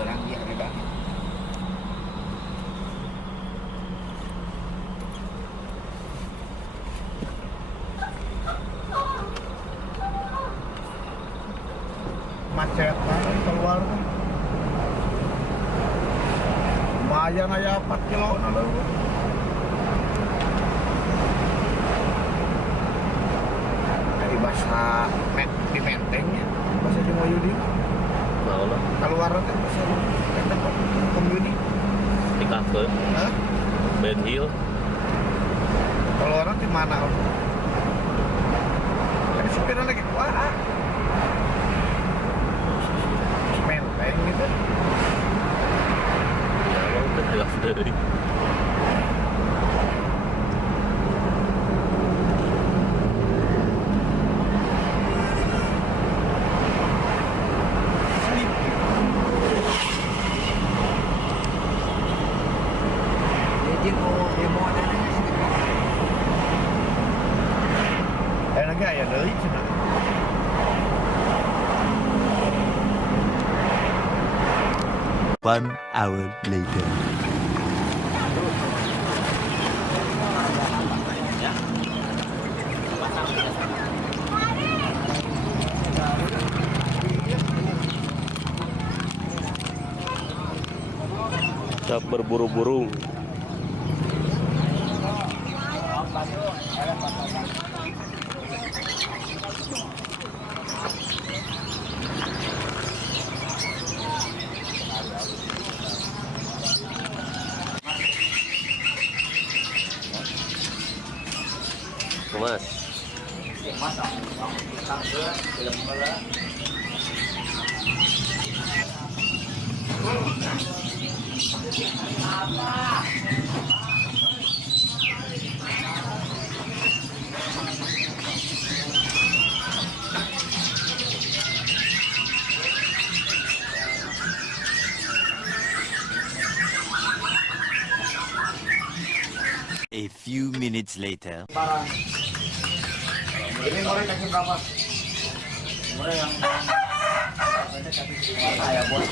barang dia bebas. Macet banget keluar tuh. Lumayan aja 4 kilo lalu. Dari bahasa di Mentengnya, bahasa di Moyudi. Mau lah Keluar teh bahasa Menteng Komuni. di kafe Hah? Ben Hill. Keluar di mana? Tadi supirnya lagi wah. Menteng gitu. Ya lo udah jelas dari Jadi mau ada Lagi aya deui cenah. One hour later. siap berburu-buru. Mas, A few minutes later. Ini mulai kasih berapa? Mulai yang saya buat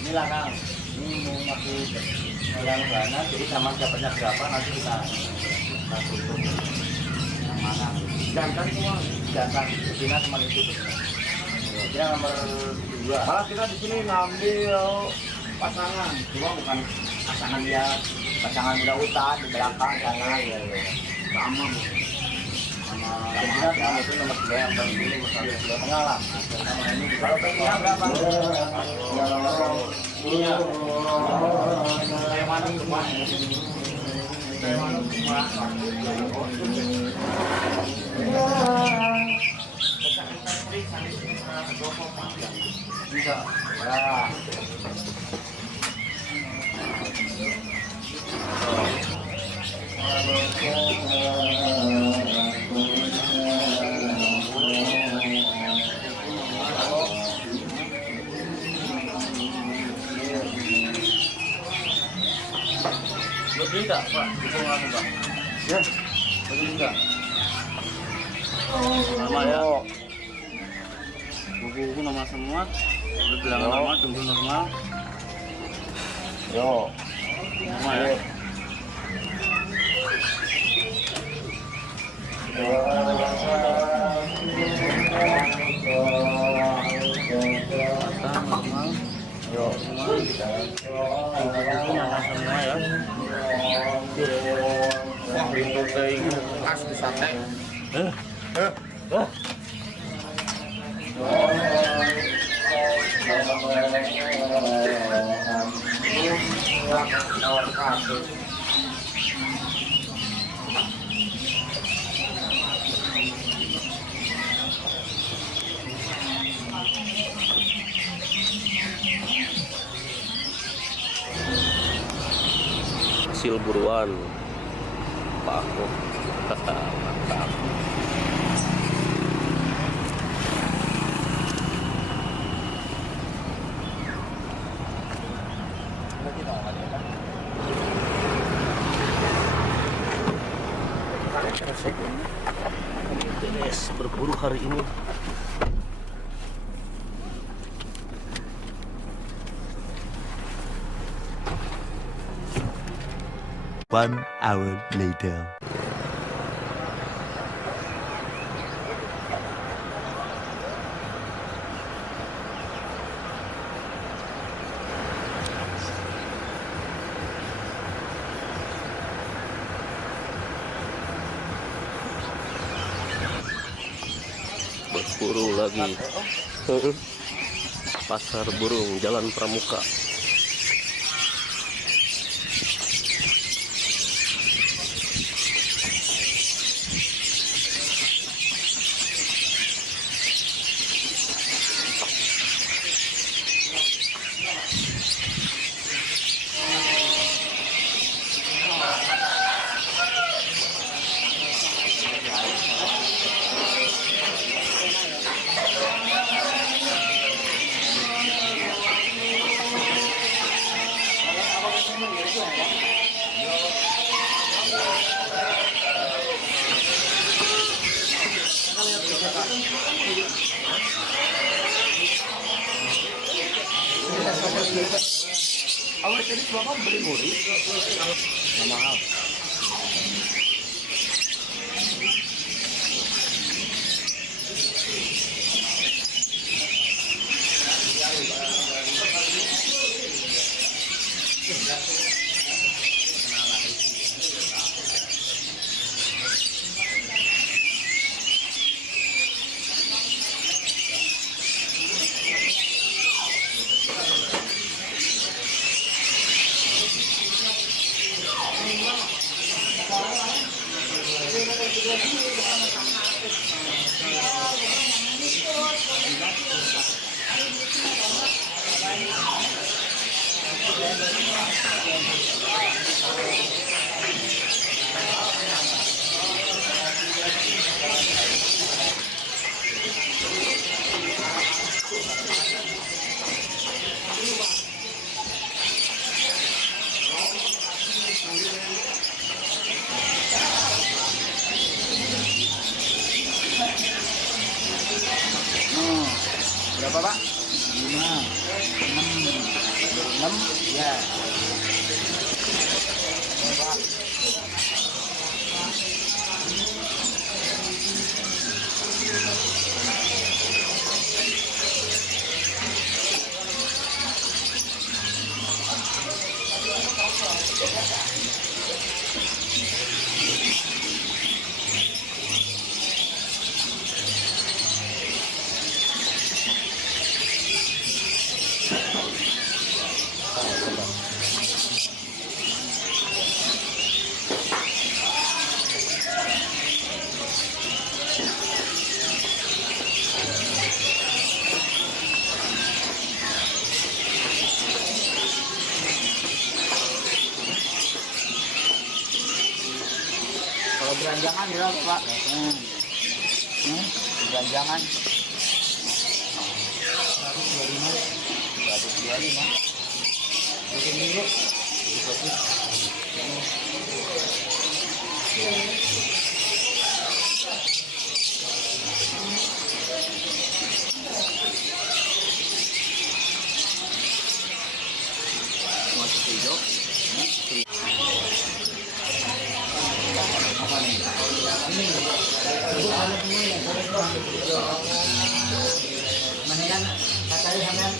inilah Kang, ini mau masuk megang dana, jadi sama dapatnya berapa nanti kita tutup yang mana jantan semua, jantan Cina cuma itu dia nomor 2. Malah kita di sini ngambil pasangan, cuma bukan pasangan dia, pasangan muda hutan di belakang sana ya, sama sama itu nomor 2 yang paling dulu pengalaman. Sama ini kalau pengennya berapa? Iya. Saya maning semua. Saya maning semua. Bisa. Ya. Lebih enggak, Pak? Hitungan, Pak. Ya. Lebih enggak? nama ya. Buku-buku nama semua. Udah bilang nama, tunggu normal. Yo. Nama ya. Mata normal. Yo. Buku nama semua ya. Wah, pintu teuing khas di sate. Hasil buruan Pak aku. Mantap. Beres berburu hari ini. One hour later. Berburu lagi. Pasar burung Jalan Pramuka. Awal tadi bapak beli muri, mahal. Berapa Pak? 5 6 ya. Berapa? Kalau beranjangan berapa Pak? Beranjangan 125. Bikin dulu. Masuk hijau. Mendingan katanya sampean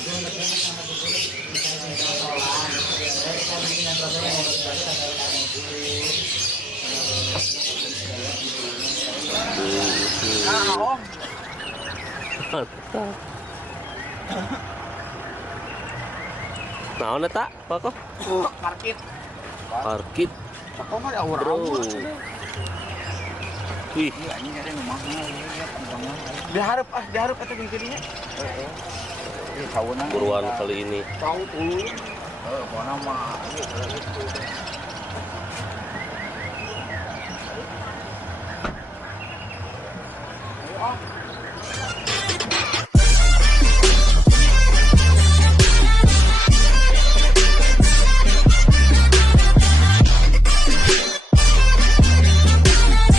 Mantap. Naon eta? Apa kok? Parkit. Parkit. Kok mah ya Bro. Wih, Iya, ini ada yang mahal. Diharap eta gini-gininya. Heeh. buruan kali ini. Tahu tuh. Mana mah.